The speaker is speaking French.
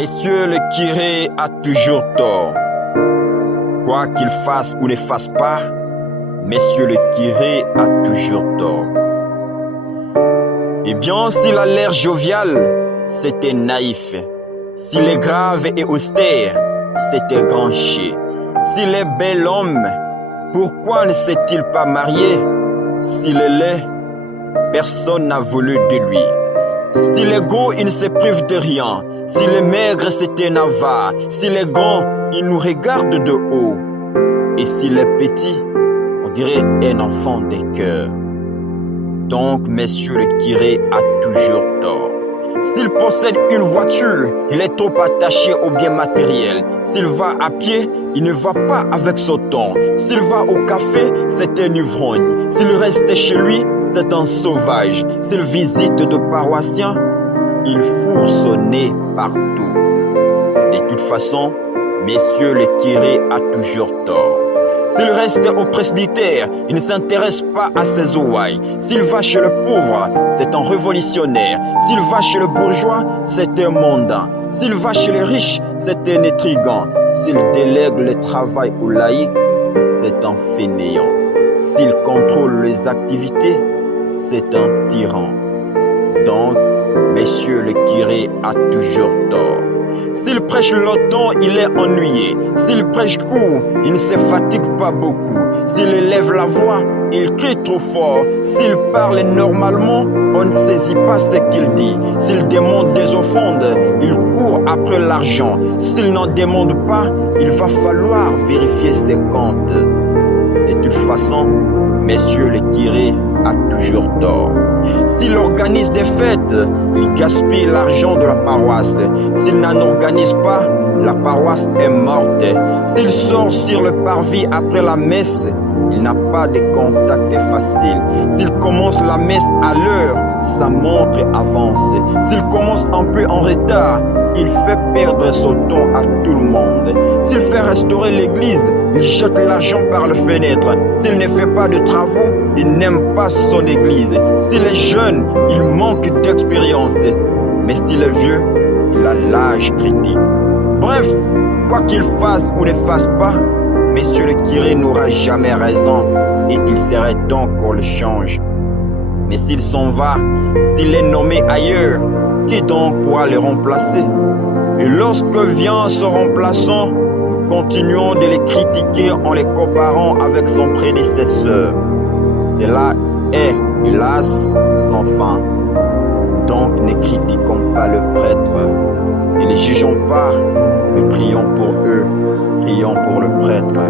Monsieur le curé a toujours tort. Quoi qu'il fasse ou ne fasse pas, Monsieur le curé a toujours tort. Eh bien, s'il a l'air jovial, c'était naïf. S'il est grave et austère, c'était grancher. S'il est bel homme, pourquoi ne s'est-il pas marié? S'il est laid, personne n'a voulu de lui. S'il est gros, il ne se prive de rien. S'il est maigre, c'est un avare. S'il est grand, il nous regarde de haut. Et s'il est petit, on dirait un enfant des cœurs. Donc, monsieur le curé a toujours tort. S'il possède une voiture, il est trop attaché aux biens matériels. S'il va à pied, il ne va pas avec son temps. S'il va au café, c'est un ivrogne. S'il reste chez lui, c'est un sauvage. S'il visite de paroissiens, il fourre son nez partout. De toute façon, monsieur le curé a toujours tort. S'il reste au presbytère, il ne s'intéresse pas à ses ouailles. S'il va chez le pauvre, c'est un révolutionnaire. S'il va chez le bourgeois, c'est un mondain. S'il va chez les riches, c'est un intrigant. S'il délègue le travail aux laïcs, c'est un fainéant. S'il contrôle les activités, c'est un tyran. Donc, monsieur le curé a toujours tort. S'il prêche longtemps, il est ennuyé. S'il prêche court, il ne se fatigue pas beaucoup. S'il élève la voix, il crie trop fort. S'il parle normalement, on ne saisit pas ce qu'il dit. S'il demande des offrandes, il court après l'argent. S'il n'en demande pas, il va falloir vérifier ses comptes. De toute façon, monsieur le curé a toujours tort. S'il organise des fêtes, il gaspille l'argent de la paroisse. S'il n'en organise pas, la paroisse est morte. S'il sort sur le parvis après la messe, il n'a pas de contact facile. S'il commence la messe à l'heure, sa montre avance. S'il commence un peu en retard, il fait perdre son temps à tout le monde. S'il fait restaurer l'église, il jette l'argent par la fenêtre. S'il ne fait pas de travaux, il n'aime pas son église. S'il est jeune, il manque d'expérience. Mais s'il est vieux, il a l'âge critique. Bref, quoi qu'il fasse ou ne fasse pas, monsieur le curé n'aura jamais raison et il serait temps qu'on le change. Mais s'il s'en va, s'il est nommé ailleurs, qui donc pourra le remplacer? Et lorsque vient son remplaçant, nous continuons de les critiquer en les comparant avec son prédécesseur. Cela est, hélas, sans fin. Donc ne critiquons pas le prêtre, ne les jugeons pas, mais prions pour eux, prions pour le prêtre.